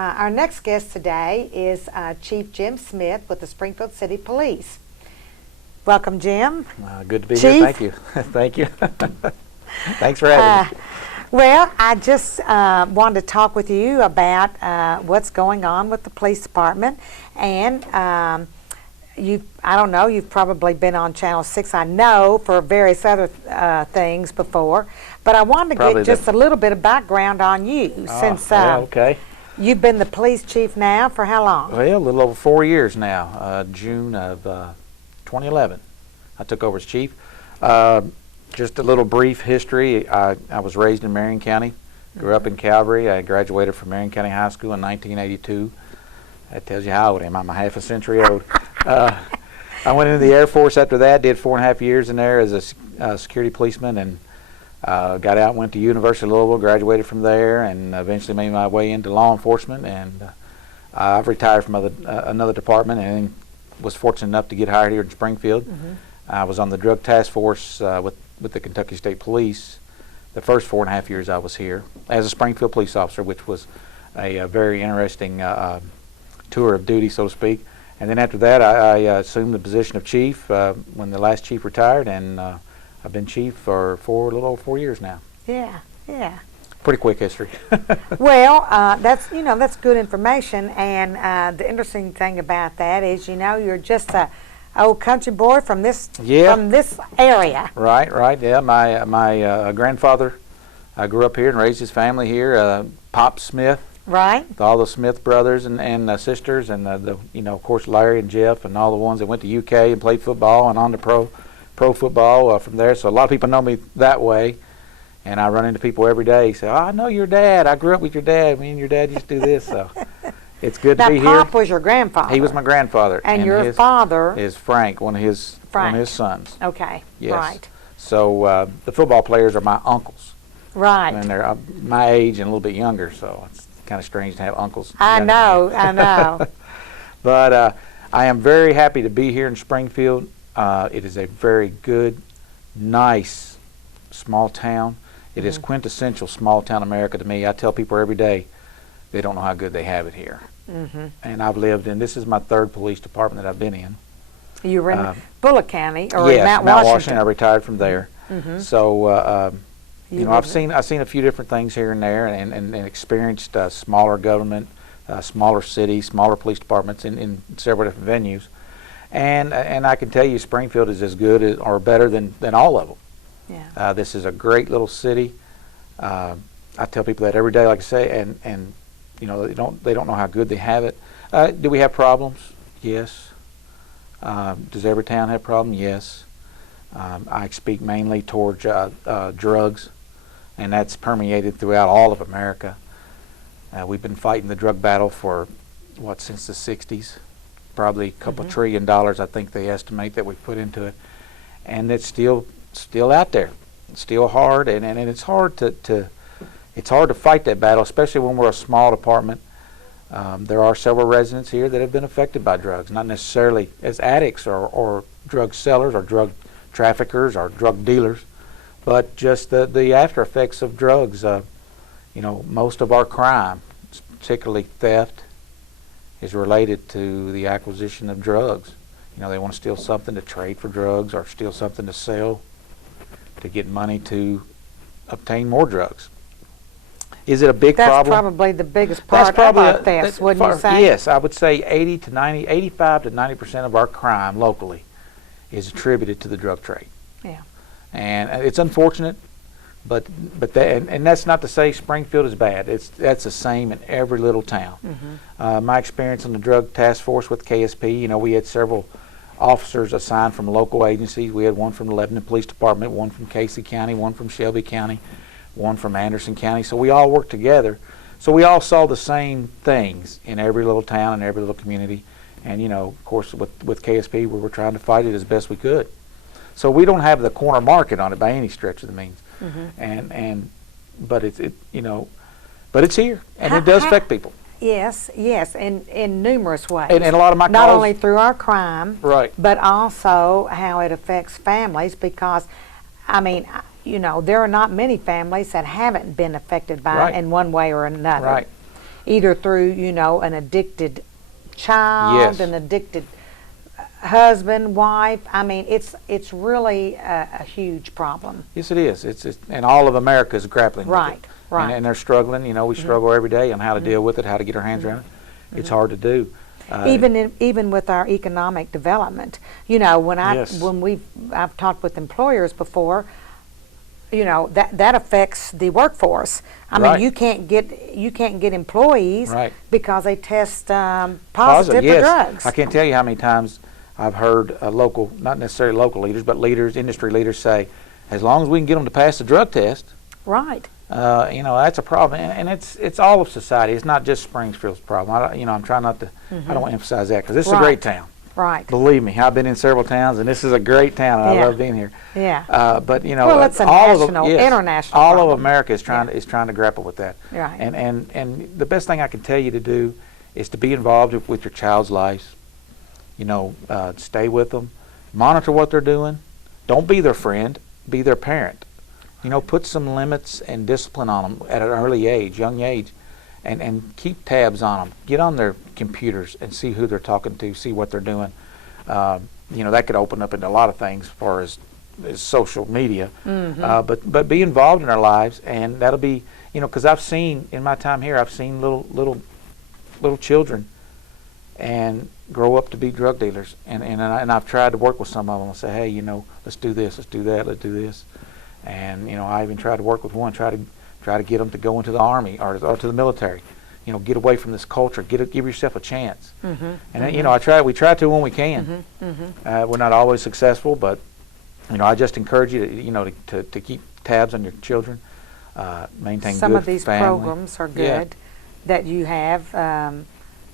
our next guest today is Chief Jim Smith with the Springfield City Police. Welcome, Jim. Good to be Chief. here. Thank you. Thank you. Thanks for having me. Well, I just wanted to talk with you about what's going on with the police department, and I don't know, you've probably been on Channel 6, I know, for various other things before, but I wanted to Probably get just a little bit of background on you, since Okay. you've been the police chief now for how long? Well, a little over 4 years now. June of 2011, I took over as chief. Just a little brief history. I was raised in Marion County, grew up in Calvary. I graduated from Marion County High School in 1982. That tells you how old I am. I'm a half a century old. I went into the Air Force after that, did 4.5 years in there as a security policeman, and got out, went to University of Louisville, graduated from there, and eventually made my way into law enforcement. And I've retired from another department and was fortunate enough to get hired here in Springfield. I was on the drug task force with the Kentucky State Police the first 4.5 years I was here as a Springfield police officer, which was a very interesting tour of duty, so to speak. And then after that, I assumed the position of chief when the last chief retired, and I've been chief for a little over 4 years now. Yeah. Pretty quick history. Well, that's good information, and the interesting thing about that is, you're just a old country boy from this area. Right. Yeah, my grandfather grew up here and raised his family here. Pop Smith. Right. All the Smith brothers and sisters, and of course Larry and Jeff, and all the ones that went to UK and played football and on to pro football from there. So a lot of people know me that way, and I run into people every day. Say, "Oh, I know your dad. I grew up with your dad. Me and your dad used to do this." So it's good to be here. Now, Pop was your grandfather. He was my grandfather. And your father is Frank, one of his sons. Okay. Yes. Right. So the football players are my uncles. Right. And they're my age and a little bit younger, so it's kind of strange to have uncles. I know. But I am very happy to be here in Springfield. It is a very good, nice, small town. It is quintessential small town America to me. I tell people every day they don't know how good they have it here. And I've lived in, this is my third police department that I've been in. You were in Bullock County, or yes, Mount Washington. Washington. I retired from there. So I've seen a few different things here and there, and experienced smaller government, smaller cities, smaller police departments in several different venues, and I can tell you Springfield is as good as, or better than all of them. Yeah. This is a great little city. I tell people that every day, like I say, and they don't know how good they have it. Do we have problems? Yes. Does every town have problems? Yes. I speak mainly towards drugs, and that's permeated throughout all of America. We've been fighting the drug battle for, since the 60s. Probably a couple $1 trillion, I think they estimate, that we put into it. And it's still out there. It's still hard, and it's hard to fight that battle, especially when we're a small department. There are several residents here that have been affected by drugs, not necessarily as addicts or drug sellers or drug traffickers or drug dealers, but just the after effects of drugs. Most of our crime, particularly theft, is related to the acquisition of drugs. They want to steal something to trade for drugs, or steal something to sell to get money to obtain more drugs. Is it a big problem? That's probably the biggest part of our thefts, wouldn't you say? Yes, I would say 85 to 90% of our crime locally is attributed to the drug trade. Yeah. And it's unfortunate, but that's not to say Springfield is bad. That's the same in every little town. My experience on the drug task force with KSP, we had several officers assigned from local agencies. We had one from the Lebanon Police Department, one from Casey County, one from Shelby County, one from Anderson County. So we all worked together. So we all saw the same things in every little town and every little community. And of course, with KSP, we were trying to fight it as best we could. So we don't have the corner market on it by any stretch of the means. But it's here, and it does affect people. Yes, in numerous ways. And a lot of my not calls, only through our crime, right, but also how it affects families, because there are not many families that haven't been affected by it in one way or another. Right. either through, you know, an addicted child, Yes. an addicted husband, wife. I mean, it's really a huge problem. Yes, it is. And all of America is grappling Right, with it. right. And they're struggling. You know, we struggle every day on how to deal with it, how to get our hands around it. It's hard to do. Even with our economic development, you know, Yes. I've talked with employers before, you know, that affects the workforce. I Right. mean, you can't get employees Right. because they test positive for yes. drugs. I can't tell you how many times I've heard local, not necessarily local leaders, but leaders, industry leaders say, as long as we can get them to pass the drug test, Right. you know, that's a problem. And it's all of society. It's not just Springfield's problem. You know, I'm trying not to, I don't want to emphasize that because this is a Right. great town. Right. Believe me, I've been in several towns, and this is a great town, and Yeah. I love being here. Yeah. But you know, Well, it's a all national, of international all problem. of America is trying Yeah. is trying to grapple with that. Right. And the best thing I can tell you to do is to be involved with your child's life. You know, stay with them, monitor what they're doing. Don't be their friend, be their parent. You know, put some limits and discipline on them at an early age, young age, and keep tabs on them. Get on their computers and see who they're talking to, see what they're doing. You know, that could open up into a lot of things as far as social media. But be involved in their lives, and that'll be, you know, because I've seen in my time here, I've seen little children and grow up to be drug dealers, and I've tried to work with some of them and say, hey, you know, let's do this, let's do that, let's do this, and you know, I even tried to work with one, try to get them to go into the Army or to the military. You know, get away from this culture. Give yourself a chance. And you know, we try to when we can. We're not always successful, but you know, I just encourage you to, you know, to keep tabs on your children, maintain Some good of these family. programs are good Yeah. that you have,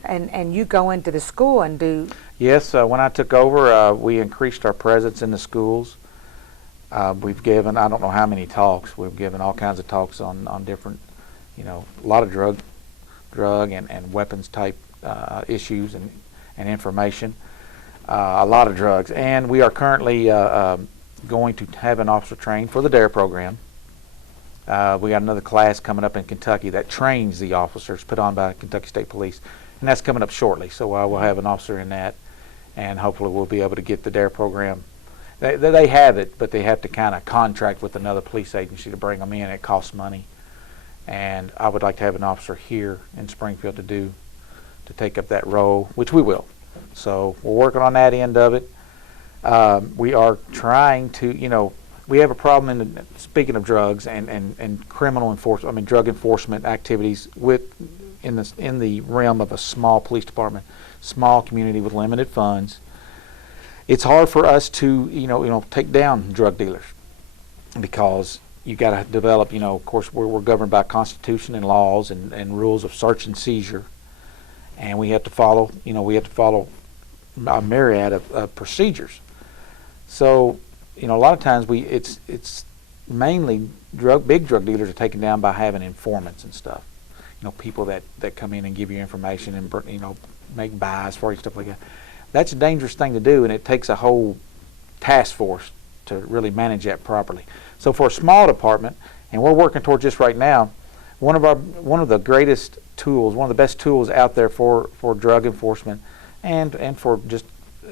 and you go into the school and do. Yes, when I took over, we increased our presence in the schools. We've given, I don't know how many talks. We've given all kinds of talks on different, you know, a lot of drug and weapons type issues and information. A lot of drugs. And we are currently going to have an officer trained for the DARE program. We got another class coming up in Kentucky that trains the officers, put on by Kentucky State Police. And that's coming up shortly, so I will have an officer in that, and hopefully we'll be able to get the DARE program. They have it, but they have to kind of contract with another police agency to bring them in. It costs money, and I would like to have an officer here in Springfield to take up that role, which we will. So we're working on that end of it. We are trying to, you know, we have a problem speaking of drugs and criminal enforcement. I mean, drug enforcement activities in the realm of a small police department, small community with limited funds. It's hard for us to, you know, take down drug dealers because you got to develop, you know, of course we're governed by Constitution and laws and rules of search and seizure, and we have to follow, you know, a myriad of procedures. So, you know, a lot of times it's mainly big drug dealers are taken down by having informants and stuff. You know, people that come in and give you information and, you know, make buys for you, stuff like that. That's a dangerous thing to do, and it takes a whole task force to really manage that properly. So for a small department, and we're working towards this right now, one of the greatest tools, one of the best tools out there for drug enforcement and for just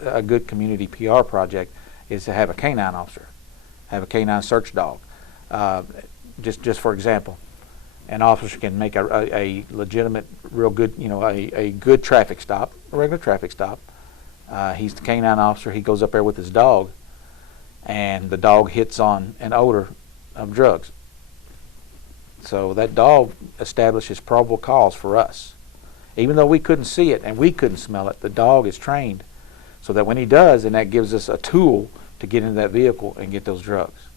a good community PR project is to have a canine officer, have a canine search dog. Just for example, an officer can make a legitimate, real good, you know, a good traffic stop, a regular traffic stop. He's the canine officer. He goes up there with his dog, and the dog hits on an odor of drugs. So that dog establishes probable cause for us. Even though we couldn't see it and we couldn't smell it, the dog is trained so that when he does, and that gives us a tool to get into that vehicle and get those drugs.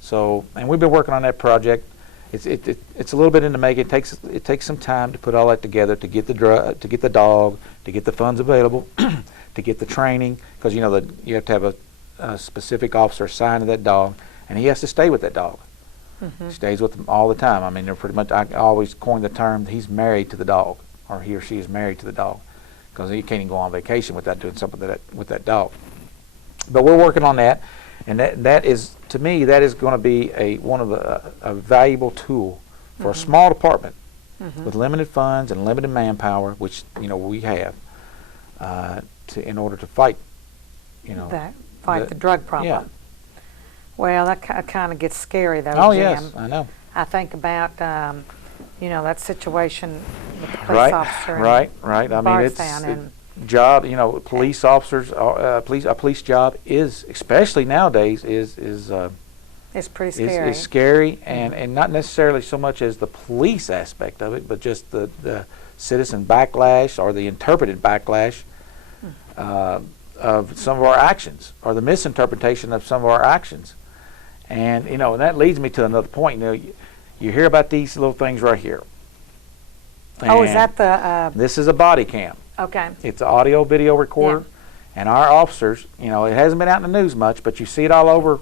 So, and we've been working on that project. It's a little bit in the making. It takes some time to put all that together, to get the dog, to get the funds available, to get the training, because you know you have to have a specific officer assigned to that dog, and he has to stay with that dog. He stays with them all the time. I mean, they're pretty much. I always coin the term he's married to the dog, or he or she is married to the dog, because you can't even go on vacation without doing something with that dog. But we're working on that, and that is, to me, that is going to be a valuable tool for a small department with limited funds and limited manpower, which we have, in order to fight, the drug problem. Yeah. Well, that kind of gets scary, though, Oh Jim. yes, I know. I think about that situation with the police Right, officer. right. I mean, it's Bardstown job. Police officers, a police job is, especially nowadays, is it's pretty scary. is scary, and not necessarily so much as the police aspect of it, but just the citizen backlash or the interpreted backlash of some of our actions, or the misinterpretation of some of our actions. And and that leads me to another point. You hear about these little things right here. Oh, is And that the? this is a body cam. Okay. It's an audio video recorder, and our officers, it hasn't been out in the news much, but you see it all over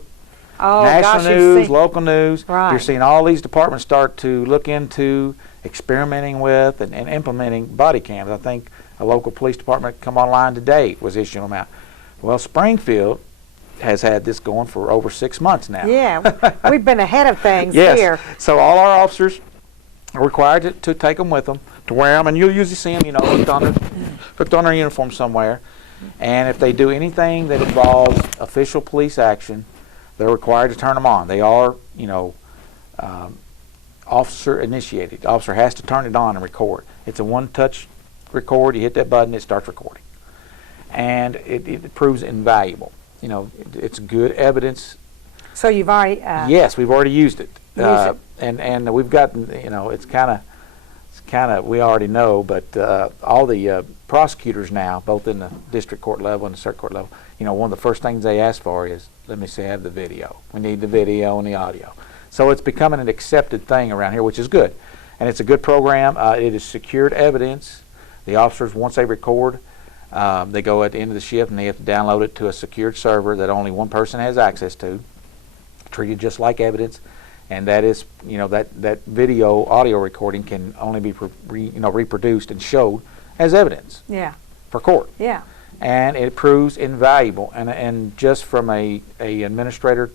Oh, national gosh, news, local news. Right. You're seeing all these departments start to look into experimenting with and implementing body cams. I think a local police department come online today was issuing them out. Well, Springfield has had this going for over 6 months now. Yeah, we've been ahead of things Yes. here. So all our officers are required to take them with them, to wear them, and you'll usually see them, hooked on their uniform somewhere. And if they do anything that involves official police action, they're required to turn them on. They are, officer initiated. The officer has to turn it on and record. It's a one-touch record. You hit that button, it starts recording, and it proves invaluable. It's good evidence. So you've already. Yes, we've already used it. Used it. And we've gotten, it's kind of, we already know, but all the prosecutors now, both in the district court level and the circuit court level, one of the first things they ask for is, let me see, have the video. We need the video and the audio. So it's becoming an accepted thing around here, which is good. And it's a good program. It is secured evidence. The officers, once they record, they go at the end of the shift and they have to download it to a secured server that only one person has access to, treated just like evidence. And that is, that video audio recording can only be reproduced and showed as evidence for court. Yeah. And it proves invaluable. And just from a administrator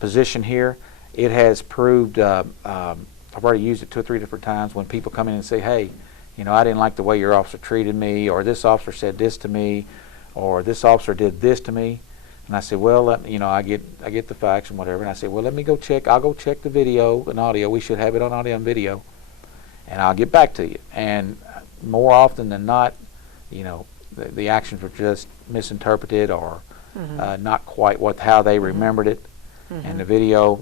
position here, it has proved. I've already used it 2 or 3 different times when people come in and say, "Hey, I didn't like the way your officer treated me," or "This officer said this to me," or "This officer did this to me." And I said, well, I get the facts and whatever. And I said, well, let me go check. I'll go check the video and audio. We should have it on audio and video, and I'll get back to you. And more often than not, the actions were just misinterpreted or not quite how they remembered it. And the video,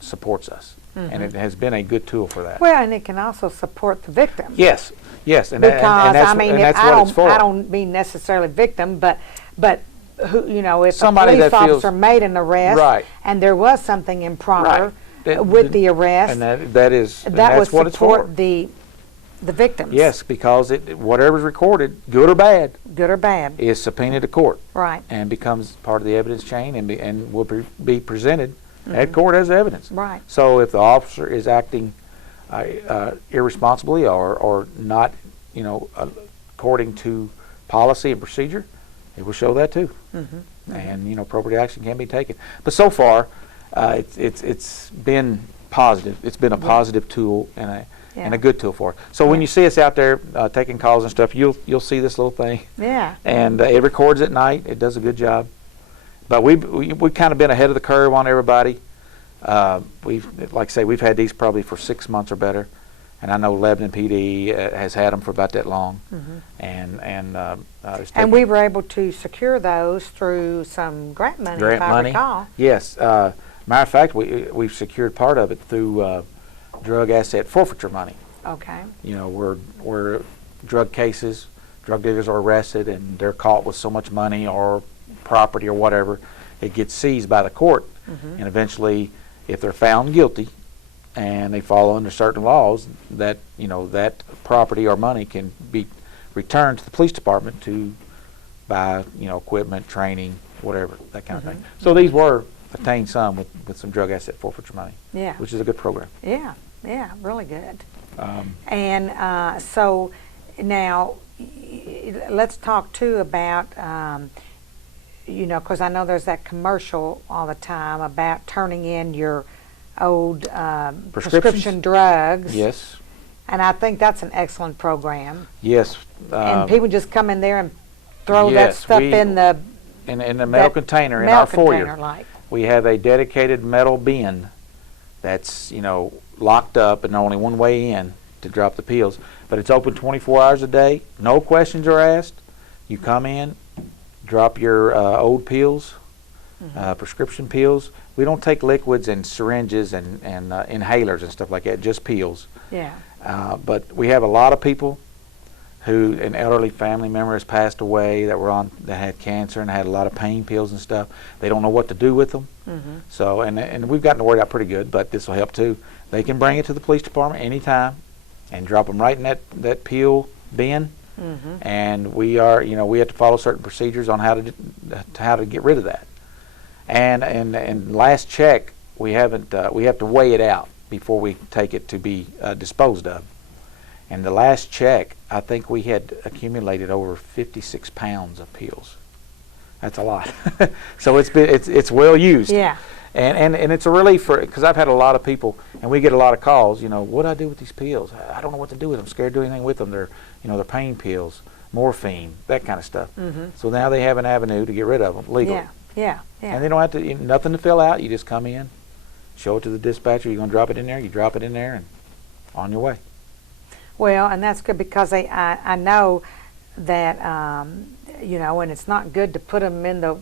supports us, and it has been a good tool for that. Well, and it can also support the victim. Yes, Because that's what it's for. I don't mean necessarily victim, but who, if Somebody a police that feels- officer made an arrest, Right. and there was something improper Right. with the arrest, And that's would what it's for. support the victims. Yes, because whatever's recorded, good or bad, Good or bad. is subpoenaed to court Right. and becomes part of the evidence chain and will be presented at court as evidence. Right. So if the officer is acting irresponsibly or not, according to policy and procedure, it will show that too. And appropriate action can be taken. But so far, it's been positive. It's been a positive tool and a good tool for us. So when you see us out there taking calls and stuff, you'll see this little thing. Yeah. And it records at night. It does a good job. But we've kind of been ahead of the curve on everybody. Like I say, we've had these probably for 6 months or better. And I know Lebanon PD has had them for about that long. And we were able to secure those through some grant money, if I recall. Yes. Matter of fact, we've secured part of it through drug asset forfeiture money. Okay. Where drug cases, drug dealers are arrested and they're caught with so much money or property or whatever, it gets seized by the court. And eventually, if they're found guilty and they fall under certain laws, that that property or money can be returned to the police department to buy equipment, training, whatever, that kind of thing. So these were attained some with some drug asset forfeiture money. Yeah. Which is a good program. Yeah, really good. And so now let's talk too about, because I know there's that commercial all the time about turning in your old prescription drugs. Yes. And I think that's an excellent program. Yes. And people just come in there and throw that yes, stuff in the in the metal that container in metal our foyer. container, like. We have a dedicated metal bin that's, locked up and only one way in to drop the pills. But it's open 24 hours a day. No questions are asked. You come in, drop your old pills, prescription pills. We don't take liquids and syringes and inhalers and stuff like that, just pills. Yeah. But we have a lot of people who an elderly family member has passed away that had cancer and had a lot of pain pills and stuff. They don't know what to do with them. So and we've gotten the word out pretty good, but this will help too. They can bring it to the police department anytime and drop them right in that pill bin. And we have to follow certain procedures on how to get rid of that. And last check, we have to weigh it out before we take it to be disposed of. And the last check, I think we had accumulated over 56 pounds of pills. That's a lot. So it's well used. Yeah. And it's a relief because I've had a lot of people, and we get a lot of calls. What do I do with these pills? I don't know what to do with them. I'm scared to do anything with them. They're pain pills, morphine, that kind of stuff. So now they have an avenue to get rid of them legally. Yeah. And they don't have to nothing to fill out. You just come in, show it to the dispatcher. You're going to drop it in there. You drop it in there, and on your way. Well, and that's good because I know that and it's not good to put them in the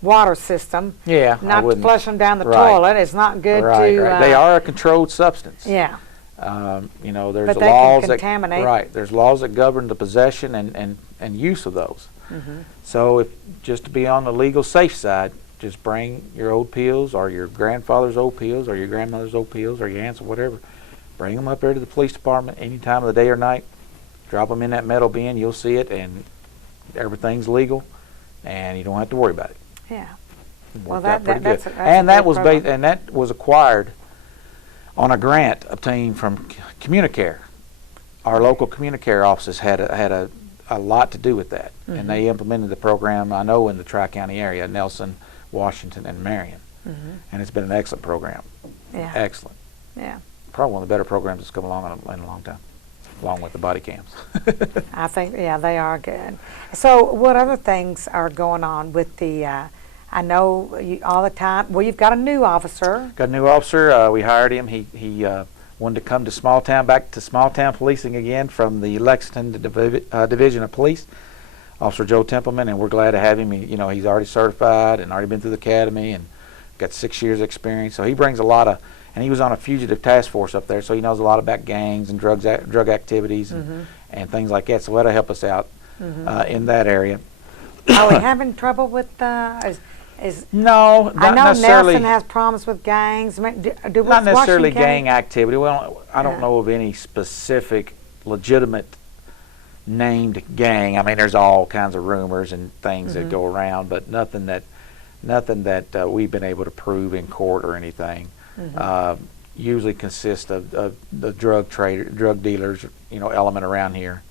water system. Yeah, not to flush them down the Right. toilet. It's not good Right. to. They are a controlled substance. Yeah. There's But they laws can contaminate. Right. There's laws that govern the possession and use of those. So just to be on the legal safe side, just bring your old pills or your grandfather's old pills or your grandmother's old pills or your aunt's or whatever. Bring them up there to the police department any time of the day or night. Drop them in that metal bin. You'll see it, and everything's legal, and you don't have to worry about it. Yeah. Well, that's good. a And that was program. and that was acquired on a grant obtained from Communicare. Our local Communicare offices had a lot to do with that, and they implemented the program. I know in the Tri-County area, Nelson, Washington, and Marion, and it's been an excellent program. Yeah. Excellent. Yeah. Probably one of the better programs that's come along in a long time, along with the body cams. I think, they are good. So what other things are going on with the, I know you all the time, well, you've got a new officer. Got a new officer. We hired him. He wanted to come to back to small town policing again from the Lexington Division of Police, Officer Joe Templeman, and we're glad to have him. He's already certified and already been through the academy and got 6 years experience. So he brings a lot of, and he was on a fugitive task force up there, so he knows a lot about gangs and drug activities and things like that. So that'll help us out in that area. Are we having trouble with, No, I not know necessarily. Nelson has problems with gangs. Do Not necessarily Washington County? gang activity. I don't know of any specific legitimate named gang. I mean, there's all kinds of rumors and things that go around, but nothing that we've been able to prove in court or anything. Usually consists of the drug dealers, element around here.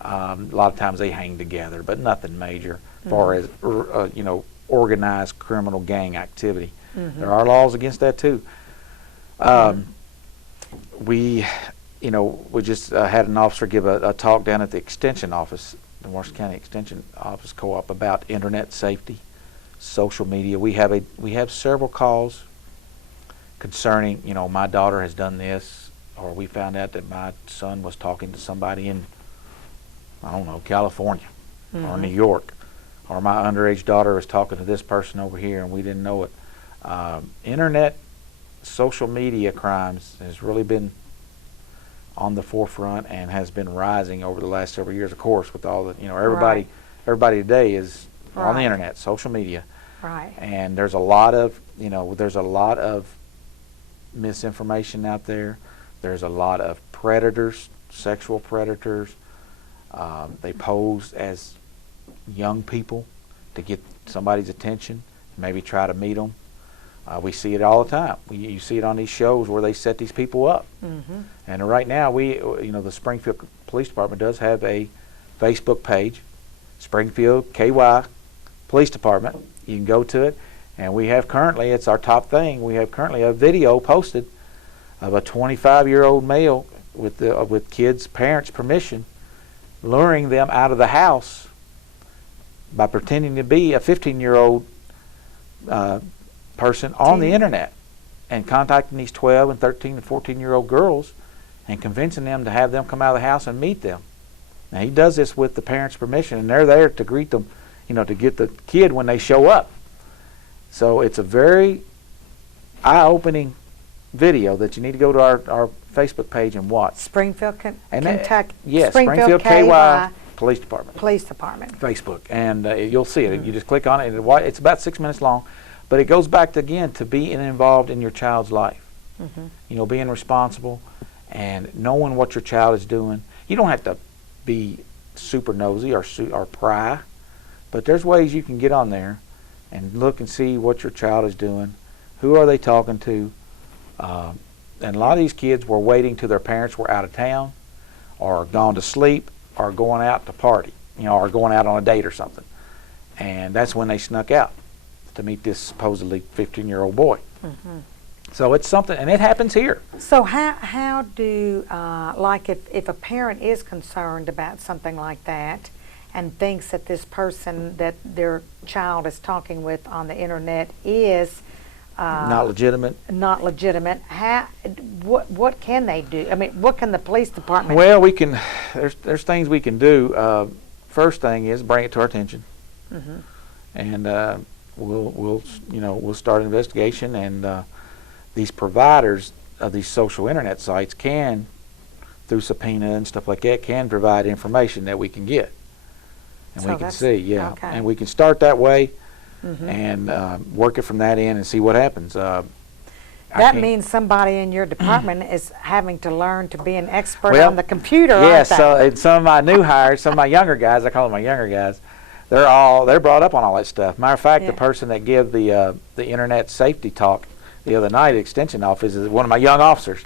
A lot of times they hang together, but nothing major as far as organized criminal gang activity. There are laws against that too. We just had an officer give a talk down at the Extension Office, the Washington County Extension Office Co-op, about internet safety, social media. We have several calls concerning, my daughter has done this, or we found out that my son was talking to somebody in, I don't know, California or New York, or my underage daughter was talking to this person over here and we didn't know it. Internet, social media crimes has really been on the forefront and has been rising over the last several years, of course, with all the, everybody today is on the internet, social media. Right. And there's a lot of, misinformation out there. There's a lot of predators, sexual predators. They pose as young people to get somebody's attention, maybe try to meet them. We see it all the time. You see it on these shows where they set these people up. And right now, the Springfield Police Department does have a Facebook page, Springfield KY Police Department. You can go to it, and we have currently, it's our top thing, we have currently a video posted of a 25-year-old male with kids' parents' permission, luring them out of the house by pretending to be a 15-year-old person on the internet, and contacting these 12 and 13 and 14-year-old girls and convincing them to have them come out of the house and meet them. Now, he does this with the parents' permission, and they're there to greet them, to get the kid when they show up. So it's a very eye-opening video that you need to go to our Facebook page and watch. Springfield, And Kentucky. Yes, Springfield KY Police Department. Police Department. Facebook, and you'll see it. You just click on it. It's about 6 minutes long, but it goes back to, again, to being involved in your child's life. Being responsible and knowing what your child is doing. You don't have to be super nosy or pry, but there's ways you can get on there and look and see what your child is doing. Who are they talking to? And a lot of these kids were waiting till their parents were out of town or gone to sleep or going out to party, or going out on a date or something. And that's when they snuck out to meet this supposedly 15-year-old boy. So it's something, and it happens here. So how do, like if a parent is concerned about something like that and thinks that this person that their child is talking with on the internet is Not legitimate. What can they do? I mean, what can the police department? Well, we can. There's things we can do. First thing is bring it to our attention, and we'll start an investigation. And these providers of these social internet sites can, through subpoena and stuff like that, can provide information that we can get, and So we can see. Yeah, okay. and we can start that way. And work it from that end and see what happens. That means somebody in your department is having to learn to be an expert Well, on the computer, yes, aren't they? so and some of my new hires, some of my younger guys, I call them my younger guys, they're brought up on all that stuff. Matter of fact, Yeah. the person that gave the internet safety talk the other night at Extension Office is one of my young officers.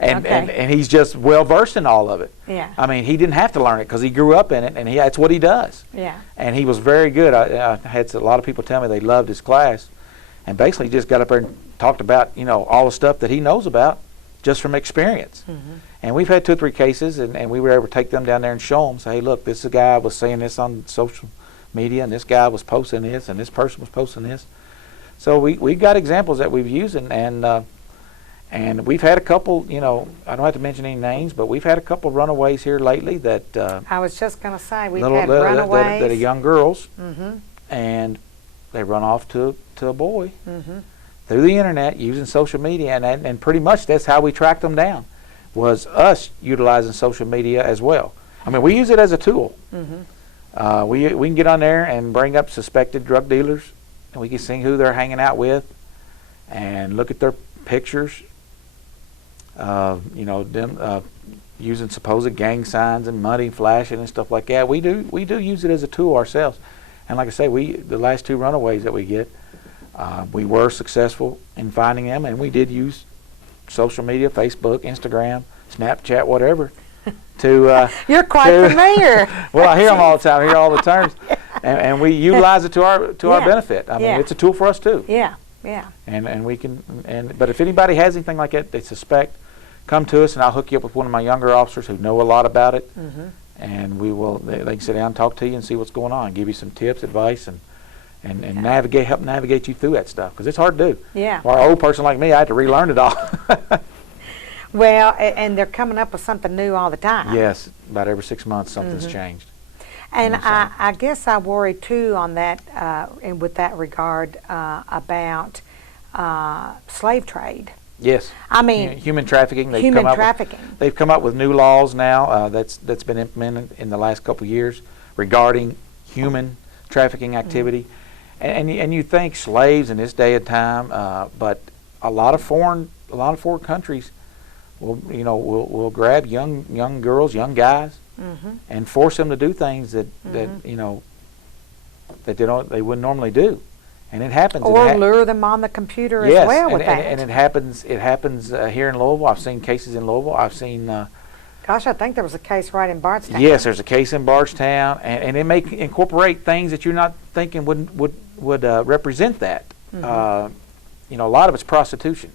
And, Okay. and he's just well versed in all of it. Yeah. I mean, he didn't have to learn it because he grew up in it, and that's what he does. Yeah. And he was very good. I had a lot of people tell me they loved his class, and basically just got up there and talked about all the stuff that he knows about just from experience. And we've had 2 or 3 cases, and we were able to take them down there and show them. Say, hey, look, this guy was saying this on social media, and this guy was posting this, and this person was posting this. So we've got examples that we've used, and we've had a couple, I don't have to mention any names, but we've had a couple runaways here lately that I was just going to say, we've little- had that runaways. are young girls, and they run off to a boy through the internet using social media, and pretty much that's how we tracked them down, was us utilizing social media as well. I mean, we use it as a tool. We can get on there and bring up suspected drug dealers, and we can see who they're hanging out with, and look at their pictures. Them using supposed gang signs and money flashing and stuff like that. We do use it as a tool ourselves. And like I say, the last 2 runaways that we get, we were successful in finding them, and we did use social media, Facebook, Instagram, Snapchat, whatever, to You're quite familiar. well, I hear them all the time. I hear all the terms, and we utilize it to our benefit. I mean, it's a tool for us too. Yeah. Yeah. And we can, but if anybody has anything like that they suspect, come to us, and I'll hook you up with one of my younger officers who know a lot about it, and they can sit down and talk to you and see what's going on, give you some tips, advice, and help navigate you through that stuff, because it's hard to do. Yeah. For an old person like me, I had to relearn it all. Well, and they're coming up with something new all the time. Yes, about every 6 months something's changed. And I guess I worry too on that, and with that regard, about slave trade. Yes. I mean, human trafficking. They've come up with new laws now that's been implemented in the last couple of years regarding human trafficking activity. And you think slaves in this day and time, but a lot of foreign countries will grab young girls, young guys, and force them to do things that they wouldn't normally do. And it happens. Or lure them on the computer as well with that. And it happens here in Louisville. I've seen cases in Louisville. I've seen. Gosh, I think there was a case right in Bardstown. Yes, there's a case in Bardstown, and it may incorporate things that you're not thinking would represent that. A lot of it's prostitution.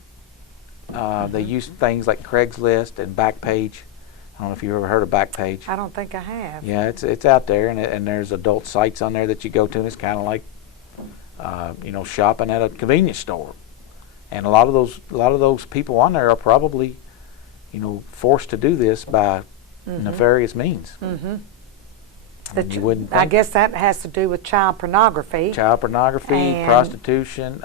They use things like Craigslist and Backpage I don't know if you've ever heard of Backpage. I don't think I have. Yeah, it's out there, and there's adult sites on there that you go to, and it's kind of like, shopping at a convenience store. And a lot of those people on there are probably, forced to do this by nefarious means. Mm-hmm. I mean, you wouldn't I think. guess that has to do with child pornography. Child pornography, And- prostitution,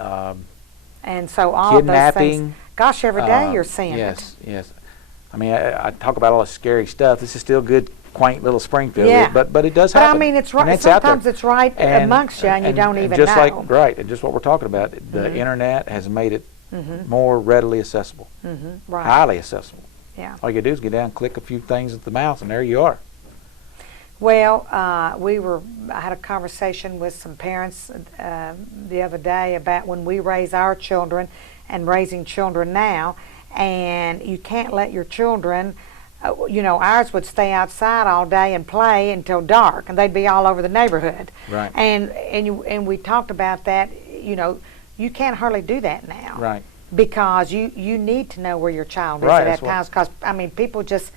And so all of those kidnapping. things. Gosh, every day you're seeing Yes, yes. I mean, I talk about all this scary stuff. This is still good, quaint little Springfield. Yeah. But it does But happen. I mean, it's And right. it's out there. Sometimes it's right amongst you, and you don't even just know. And just what we're talking about. The internet has made it Mm-hmm. more readily accessible, Mm-hmm. Right. highly accessible. Yeah. All you do is get down, click a few things at the mouse, and there you are. Well, I had a conversation with some parents the other day about when we raise our children and raising children now, and you can't let your children, ours would stay outside all day and play until dark, and they'd be all over the neighborhood. Right. And we talked about that, you can't hardly do that now. Right. Because you need to know where your child is Right, at that's times, because, people just,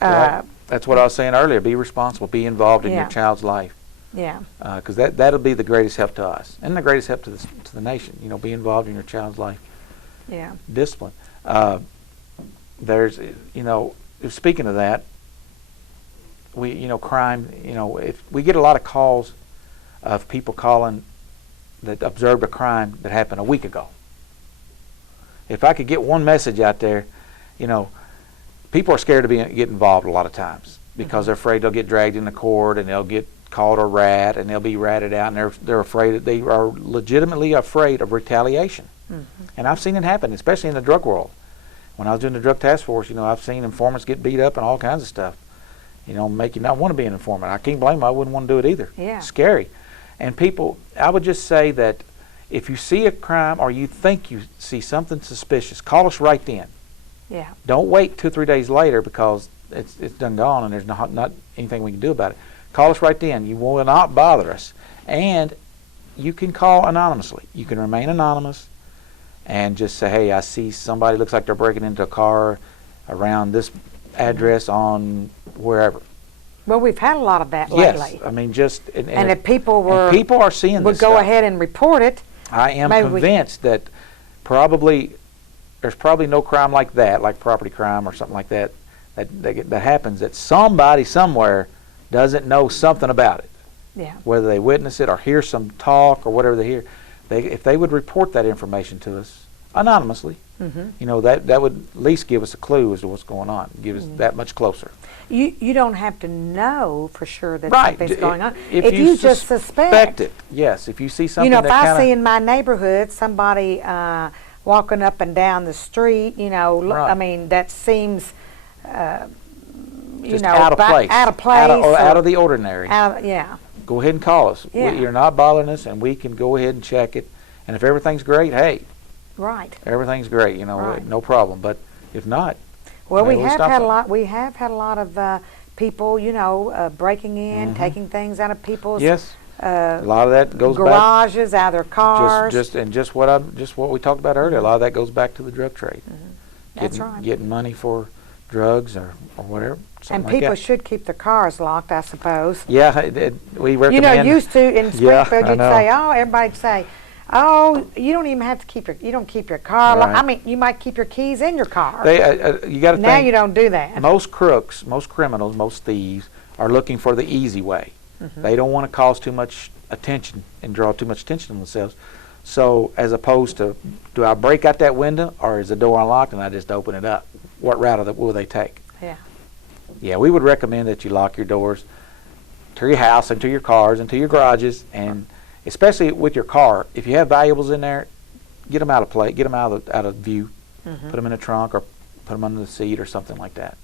Right. That's what I was saying earlier. Be responsible. Be involved in Yeah. your child's life, yeah. because that'll be the greatest help to us and the greatest help to the nation. Be involved in your child's life. Yeah. Discipline. There's, speaking of that, crime. If we get a lot of calls of people calling that observed a crime that happened a week ago. If I could get one message out there, people are scared to get involved a lot of times because they're afraid they'll get dragged into court and they'll get called a rat and they'll be ratted out, and they're afraid that they are legitimately afraid of retaliation. And I've seen it happen, especially in the drug world. When I was doing the drug task force, I've seen informants get beat up and all kinds of stuff. Make you not want to be an informant. I can't blame them. I wouldn't want to do it either. Yeah. It's scary. And people, I would just say that if you see a crime or you think you see something suspicious, call us right then. Yeah. Don't wait 2 or 3 days later because it's done gone and there's not anything we can do about it. Call us right then. You will not bother us. And you can call anonymously. You can remain anonymous and just say, hey, I see somebody looks like they're breaking into a car around this address on wherever. Well, we've had a lot of that Yes, lately. I mean just And if people are seeing would this go stuff. ahead and report it, I am maybe convinced that there's probably no crime like that, like property crime or something like that happens that somebody somewhere doesn't know something about it. yeah. Whether they witness it or hear some talk or whatever they hear, if they would report that information to us anonymously, that would at least give us a clue as to what's going on, give us that much closer. You don't have to know for sure that Right. something's going on. If you just suspect it, yes. If you see something if that I kinda, see in my neighborhood somebody walking up and down the street, Right. I mean, that seems, just out of place, out of place, out of the ordinary. yeah. Go ahead and call us. Yeah. You're not bothering us, and we can go ahead and check it. And if everything's great, hey, Right. everything's great. Right. No problem. But if not, Well, we we'll have stop had a it. lot. We have had a lot of people, breaking in, taking things out of people's yes, a lot of that goes back. garages, out of their cars. Just what we talked about earlier. A lot of that goes back to the drug trade. That's Getting- right. Getting money for drugs or whatever. And something like people that. should keep their cars locked, I suppose. Yeah, we recommend. Used to in Yeah, Springfield, I you'd know. say, everybody'd say, you don't even have to you don't keep your car locked. Right. I mean, you might keep your keys in your car. You got to Now think. you don't do that. Most crooks, most criminals, most thieves are looking for the easy way. They don't want to cause too much attention and draw too much attention to themselves. So as opposed to, do I break out that window or is the door unlocked and I just open it up? What route will they take? Yeah. Yeah, we would recommend that you lock your doors to your house and to your cars and to your garages, and especially with your car. If you have valuables in there, get them out of play, get them out of view, put them in a trunk or put them under the seat or something like that.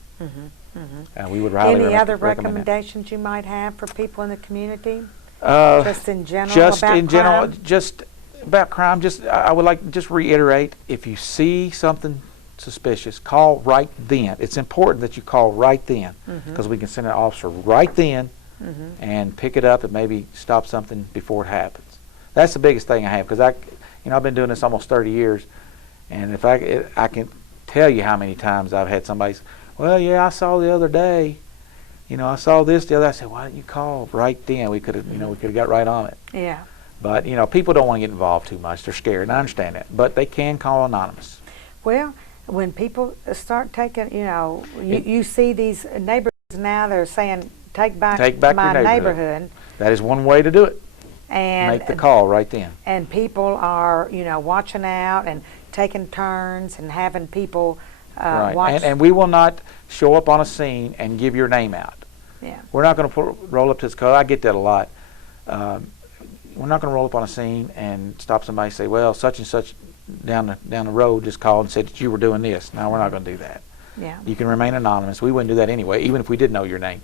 We would highly Any other recommend that. recommendations you might have for people in the community? Uh, Just in general just about in general, crime? just about crime. I would like to just reiterate: if you see something suspicious, call right then. It's important that you call right then because we can send an officer right then and pick it up and maybe stop something before it happens. That's the biggest thing I have because I've been doing this almost 30 years, and if I can tell you how many times I've had somebody say, Well, yeah, I saw the other day. You know, I saw this the other. I said, why didn't you call right then? We could have, you know, we could have got right on it. Yeah. But you know, people don't want to get involved too much. They're scared, and I understand that. But they can call anonymous. Well, when people start taking, you know, you see these neighbors now, they're saying, take back my your neighborhood. That is one way to do it. And make the call right then. And people are, you know, watching out and taking turns and having people right. watch. And we will not show up on a scene and give your name out. Yeah. We're not going to roll up to this call. I get that a lot. We're not going to roll up on a scene and stop somebody and say, well, such and such down the road just called and said that you were doing this. No, we're not going to do that. Yeah. You can remain anonymous. We wouldn't do that anyway, even if we did know your name.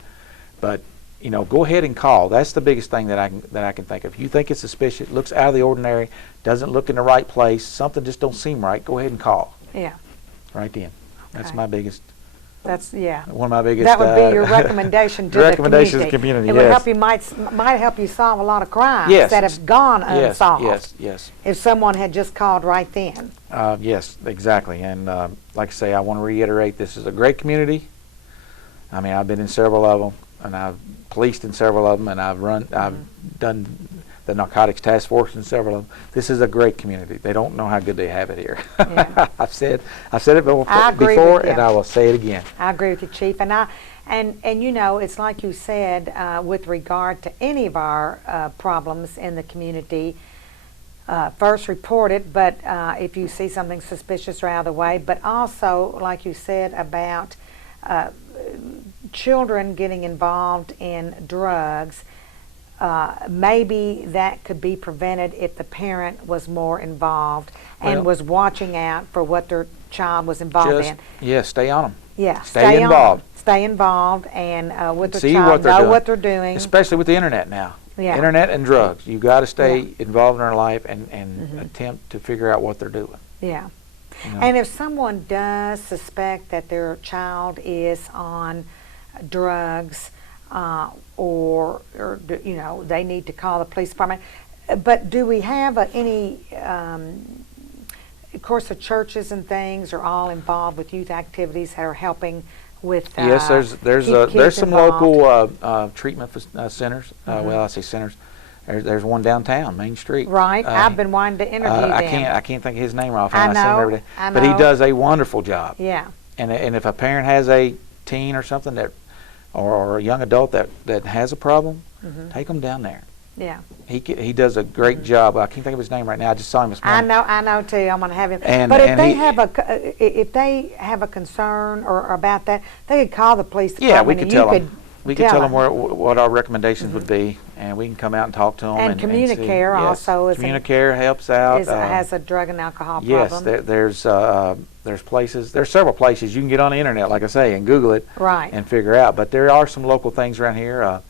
But you know, go ahead and call. That's the biggest thing that I can think of. If you think it's suspicious, looks out of the ordinary, doesn't look in the right place, something just don't seem right, go ahead and call. Yeah. Right then. That's Okay. my biggest. That's one of my biggest. That would be your recommendation to the community. It would help you might help you solve a lot of crimes that have gone unsolved. Yes. If someone had just called right then. Yes, exactly. And like I say, I want to reiterate, this is a great community. I mean, I've been in several of them, and I've policed in several of them, and I've done the narcotics task force in several of them. This is a great community. They don't know how good they have it here. Yeah. I've said it before, and I will say it again. I agree with you, Chief. And you know, it's like you said, with regard to any of our problems in the community, first report it, but if you see something suspicious or out of the way, but also, like you said, about children getting involved in drugs, maybe that could be prevented if the parent was more involved and was watching out for what their child was involved in. Yeah, stay on them. Yeah, stay involved. Stay involved and with their See child, know what they're doing. Especially with the internet now. Yeah. Internet and drugs. You've got to stay involved in their life and attempt to figure out what they're doing. Yeah. You know? And if someone does suspect that their child is on drugs, or you know, they need to call the police department. But do we have any? Of course, the churches and things are all involved with youth activities that are helping with. Yes, there's some local treatment centers. Well, I say centers. There's one downtown Main Street. Right, I've been wanting to interview them. I can't think of his name offhand. I know, see him every day. I know. But he does a wonderful job. Yeah. And if a parent has a teen or something or a young adult that has a problem, take them down there. Yeah. He does a great job. I can't think of his name right now. I just saw him this morning. I know too. I'm gonna have him. And, but if they have a concern or about that, they could call the police department. Yeah, we could tell them. We could tell them them what our recommendations would be, and we can come out and talk to them. And Communicare also is. Communicare helps out. Has a drug and alcohol problem. Yes, there's places. There's several places you can get on the internet, like I say, and Google it. Right. And figure out. But there are some local things around here.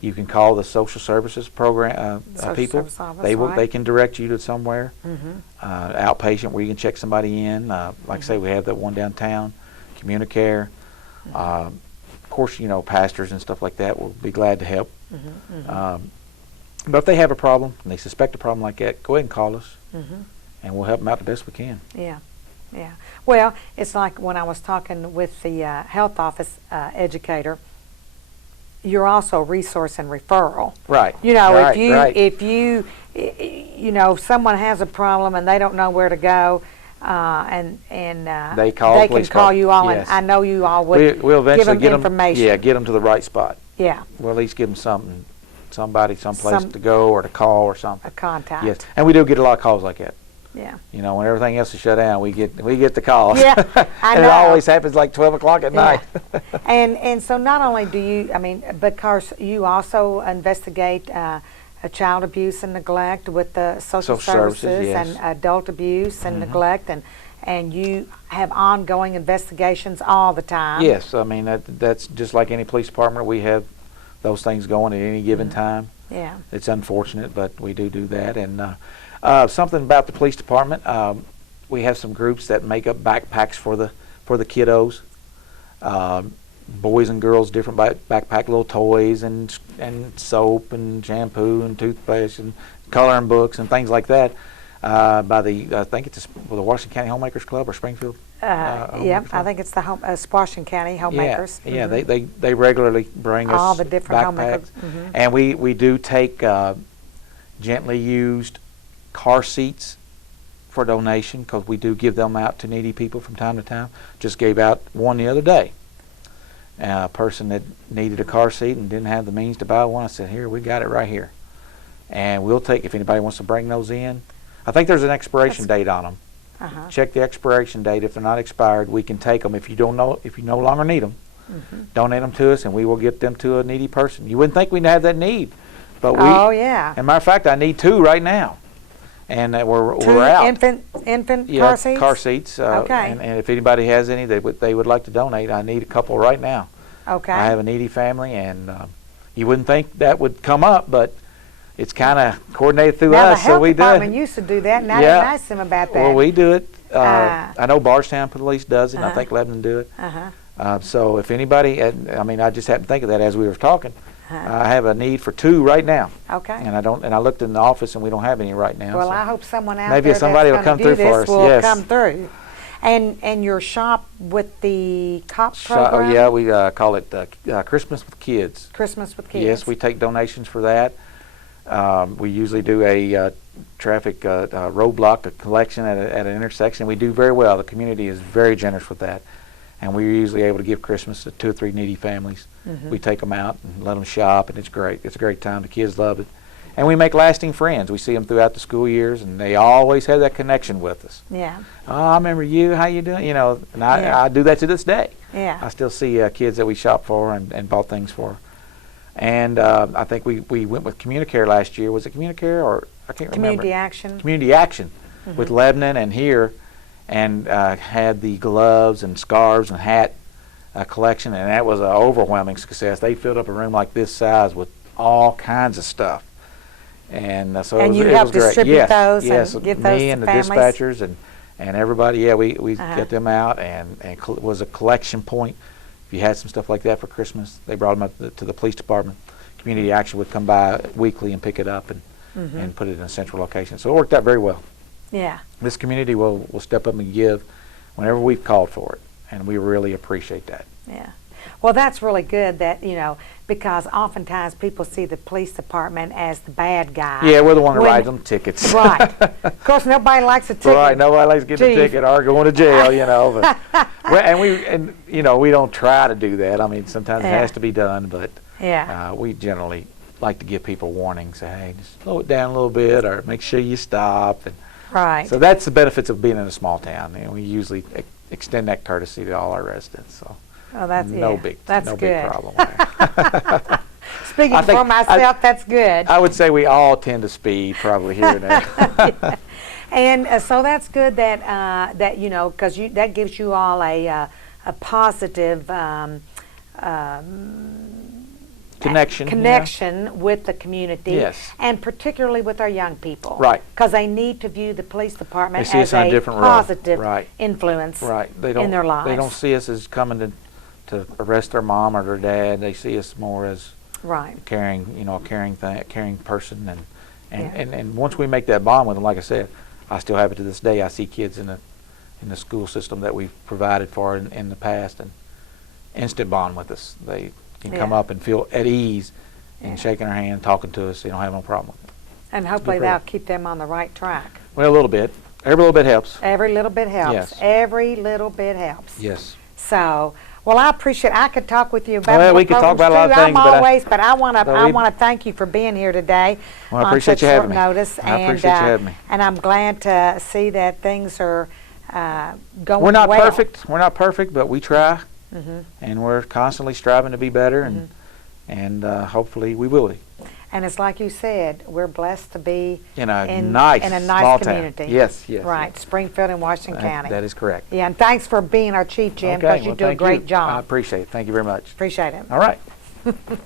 You can call the social services program people. Service office, They can direct you to somewhere. Outpatient where you can check somebody in. Like I say, we have that one downtown. Communicare. Of course, you know, pastors and stuff like that will be glad to help. But if they have a problem and they suspect a problem like that, go ahead and call us, and we'll help them out the best we can. Yeah. Well, it's like when I was talking with the health office educator. You're also resource and referral. Right. You know, if if someone has a problem and they don't know where to go, and they can call you all, and I know you all would we'll eventually give them information. Get them to the right spot. Yeah. We'll at least give them someplace to go or to call or something. A contact. Yes, and we do get a lot of calls like that. Yeah. You know, when everything else is shut down, we get the calls. Yeah, I know. And it always happens like 12 o'clock at night. And so not only do you, because you also investigate child abuse and neglect with the social services yes. and adult abuse and neglect, and you have ongoing investigations all the time. Yes, I mean that's just like any police department. We have those things going at any given time. Yeah. It's unfortunate, but we do that. And something about the police department, we have some groups that make up backpacks for the kiddos. Boys and girls, different backpack, little toys and soap and shampoo and toothpaste and coloring books and things like that. By I think it's the Washington County Homemakers Club or Springfield. Yeah, I think it's the Washington County Homemakers. Yeah, they regularly bring us All the different homemakers. backpacks. And we do take gently used car seats for donation, because we do give them out to needy people from time to time. Just gave out one the other day. A person that needed a car seat and didn't have the means to buy one, I said, here, we got it right here. And we'll take, if anybody wants to bring those in. I think there's an expiration date on them. Check the expiration date. If they're not expired, we can take them. If you no longer need them, donate them to us, and we will get them to a needy person. You wouldn't think we'd have that need, but we. Oh yeah. As a matter of fact, I need 2 right now, and we're out. Infant Yeah, car seats. car seats. Okay. And if anybody has any they would like to donate, I need a couple right now. Okay. I have a needy family, and you wouldn't think that would come up, but it's kind of coordinated through now, us, so we do the health it. department used to do that, and I didn't ask them about that. Well, we do it. I know Bardstown Police does it, and I think Lebanon do it. So if anybody, I just happened to think of that as we were talking. I have a need for 2 right now. Okay. And I looked in the office, and we don't have any right now. Well, so. I hope someone out Maybe there somebody that's will come gonna do through for this us, will yes. come through. And your shop with the COP program? Yeah, we call it Christmas with Kids. Christmas with Kids. Yes, we take donations for that. We usually do a traffic roadblock, a collection at an intersection. We do very well. The community is very generous with that. And we're usually able to give Christmas to 2 or 3 needy families. We take them out and let them shop, and it's great. It's a great time. The kids love it. And we make lasting friends. We see them throughout the school years, and they always have that connection with us. Yeah. Oh, I remember you. How you doing? And I do that to this day. Yeah. I still see kids that we shop for and bought things for. And I think we went with Communicare last year. Was it Communicare or I can't remember? Community Action. Community Action with Lebanon and here, and had the gloves and scarves and hat collection, and that was an overwhelming success. They filled up a room like this size with all kinds of stuff. And so and it you was, help it was distribute great. those yes, and give those me to and the families? dispatchers and everybody. Yeah, we get them out, and was a collection point. If you had some stuff like that for Christmas, they brought them up to the police department. Community Action would come by weekly and pick it up and put it in a central location. So it worked out very well. Yeah. This community will step up and give whenever we've called for it, and we really appreciate that. Yeah. Well, that's really good that, because oftentimes people see the police department as the bad guy. Yeah, we're the one that writes them tickets. Right. Of course, nobody likes a ticket. Right, nobody likes getting a ticket or going to jail, But, we don't try to do that. I mean, sometimes it has to be done, but we generally like to give people warnings. Say, hey, just slow it down a little bit, or make sure you stop. And right. so that's the benefits of being in a small town. And we usually extend that courtesy to all our residents. So. Oh, that's big problem. Speaking for myself, that's good. I would say we all tend to speed probably here and there. Yeah. And so that's good that because that gives you all a positive connection with the community. Yes. And particularly with our young people. Right. Because they need to view the police department they see as us in a different role. positive influence in their lives. They don't see us as coming to arrest their mom or their dad. They see us more as caring, a caring person. And once we make that bond with them, like I said, I still have it to this day. I see kids in the school system that we've provided for in the past, and instant bond with us. They can come up and feel at ease in shaking our hand, talking to us. They don't have no problem with it. And hopefully that'll keep them on the right track. Well, a little bit. Every little bit helps. Every little bit helps. Yes. Every little bit helps. Yes. So, well, I appreciate. I could talk with you about. Well, we could talk about a lot of things, but I want to thank you for being here today. Well, I appreciate you having me. Notice, I appreciate you having me. And I'm glad to see that things are going. We're not well. perfect. We're not perfect, but we try, and we're constantly striving to be better, and hopefully we will be. And it's like you said, we're blessed to be in a nice small community. Town. Yes. Right, Springfield and Washington County. That is correct. Yeah, and thanks for being our chief, Jim, because you do a great job. I appreciate it. Thank you very much. Appreciate it. All right.